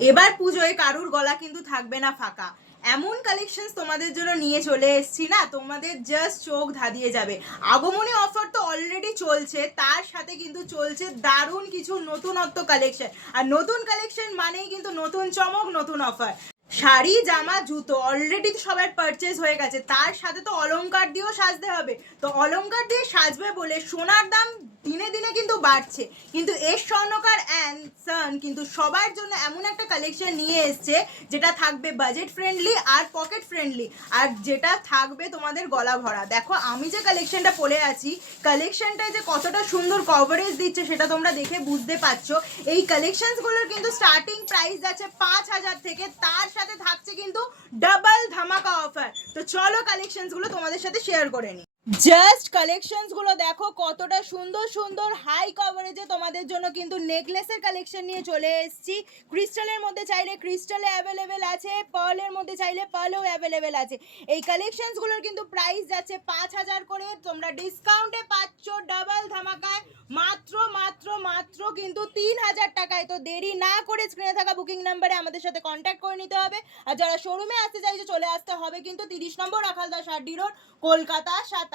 এবার পুজোয় কারুর গলা কিন্তু থাকবে না ফাঁকা। এমন কালেকশনস তোমাদের জন্য নিয়ে চলে এসেছি না, তোমাদের জাস্ট চোখ ধাঁধিয়ে যাবে। আগমনী অফার তো অলরেডি চলছে, তার সাথে কিন্তু চলছে দারুণ কিছু নতুনত্ব কালেকশন। আর নতুন কালেকশন মানেই কিন্তু নতুন চমক, নতুন অফার। শাড়ি, জামা, জুতো অলরেডি তো সবার পারচেজ হয়ে গেছে, তার সাথে তো অলংকার দিয়েও সাজতে হবে। তো অলংকার দিয়ে সাজবে বলে সোনার দাম দিনে দিনে কিন্তু বাড়ছে, কিন্তু এস স্বর্ণকার অ্যান্ড সান কিন্তু সবার জন্য এমন একটা কালেকশন নিয়ে এসছে যেটা থাকবে বাজেট ফ্রেন্ডলি আর পকেট ফ্রেন্ডলি, আর যেটা থাকবে তোমাদের গলা ভরা। দেখো আমি যে কালেকশনটা পরে আছি, কালেকশনটায় যে কতটা সুন্দর কভারেজ দিচ্ছে সেটা তোমরা দেখে বুঝতে পারছো। এই কালেকশনসগুলোর কিন্তু স্টার্টিং প্রাইস আছে 5,000 থেকে, তার সাথে থাকছে কিন্তু ডাবল ধামাকা অফার। তো চলো কালেকশনসগুলো তোমাদের সাথে শেয়ার করে নিই। জাস্ট কালেকশনসগুলো দেখো কতটা সুন্দর সুন্দর হাই কভারেজে তোমাদের জন্য কিন্তু নেকলেসের কালেকশন নিয়ে চলে এসেছি। ক্রিস্টালের মধ্যে চাইলে ক্রিস্টালে অ্যাভেলেবেল আছে, পার্লের মধ্যে চাইলে পার্লও অ্যাভেলেবেল আছে। এই কালেকশনসগুলোর কিন্তু প্রাইস যাচ্ছে 5,000 করে, তোমরা ডিসকাউন্টে পাচ্ছ ডাবল ধামাকায় মাত্র মাত্র মাত্র কিন্তু 3,000 টাকায়। তো দেরি না করে স্ক্রিনে থাকা বুকিং নাম্বারে আমাদের সাথে কন্ট্যাক্ট করে নিতে হবে। আর যারা শোরুমে আসতে চাইছে চলে আসতে হবে কিন্তু 30 নম্বর রাখালদাস আড্ডি রোড, কলকাতা 27।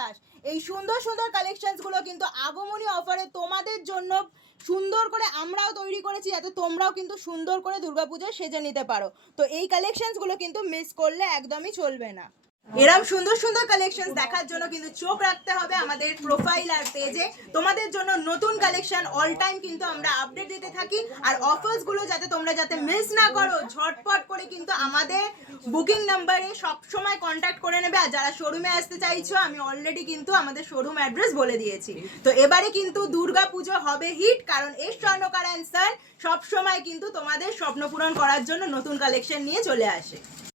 এই সুন্দর সুন্দর কালেকশনসগুলো কিন্তু আগমনী অফারে তোমাদের জন্য সুন্দর করে আমরাও তৈরি করেছি, যাতে তোমরাও কিন্তু সুন্দর করে দুর্গাপূজায় সেজে নিতে পারো। তো এই কালেকশনসগুলো কিন্তু মিস করলে একদমই চলবে না। এরকম সুন্দর সুন্দর কালেকশন দেখার জন্য কিন্তু চোখ রাখতে হবে আমাদের প্রোফাইল আর পেজে। তোমাদের জন্য নতুন কালেকশন অল টাইম কিন্তু আমরা আপডেট দিতে থাকি, আর অফার্সগুলো যাতে মিস না করো, ঝটপট করে কিন্তু আমাদের বুকিং নাম্বারে সবসময় কন্ট্যাক্ট করে নেবে। আর যারা শোরুমে আসতে চাইছো, আমি অলরেডি কিন্তু আমাদের শোরুম অ্যাড্রেস বলে দিয়েছি। তো এবারে কিন্তু দুর্গা পুজো হবে হিট, কারণ এস স্বর্ণকার অ্যান্ড সান সবসময় কিন্তু তোমাদের স্বপ্ন পূরণ করার জন্য নতুন কালেকশন নিয়ে চলে আসে।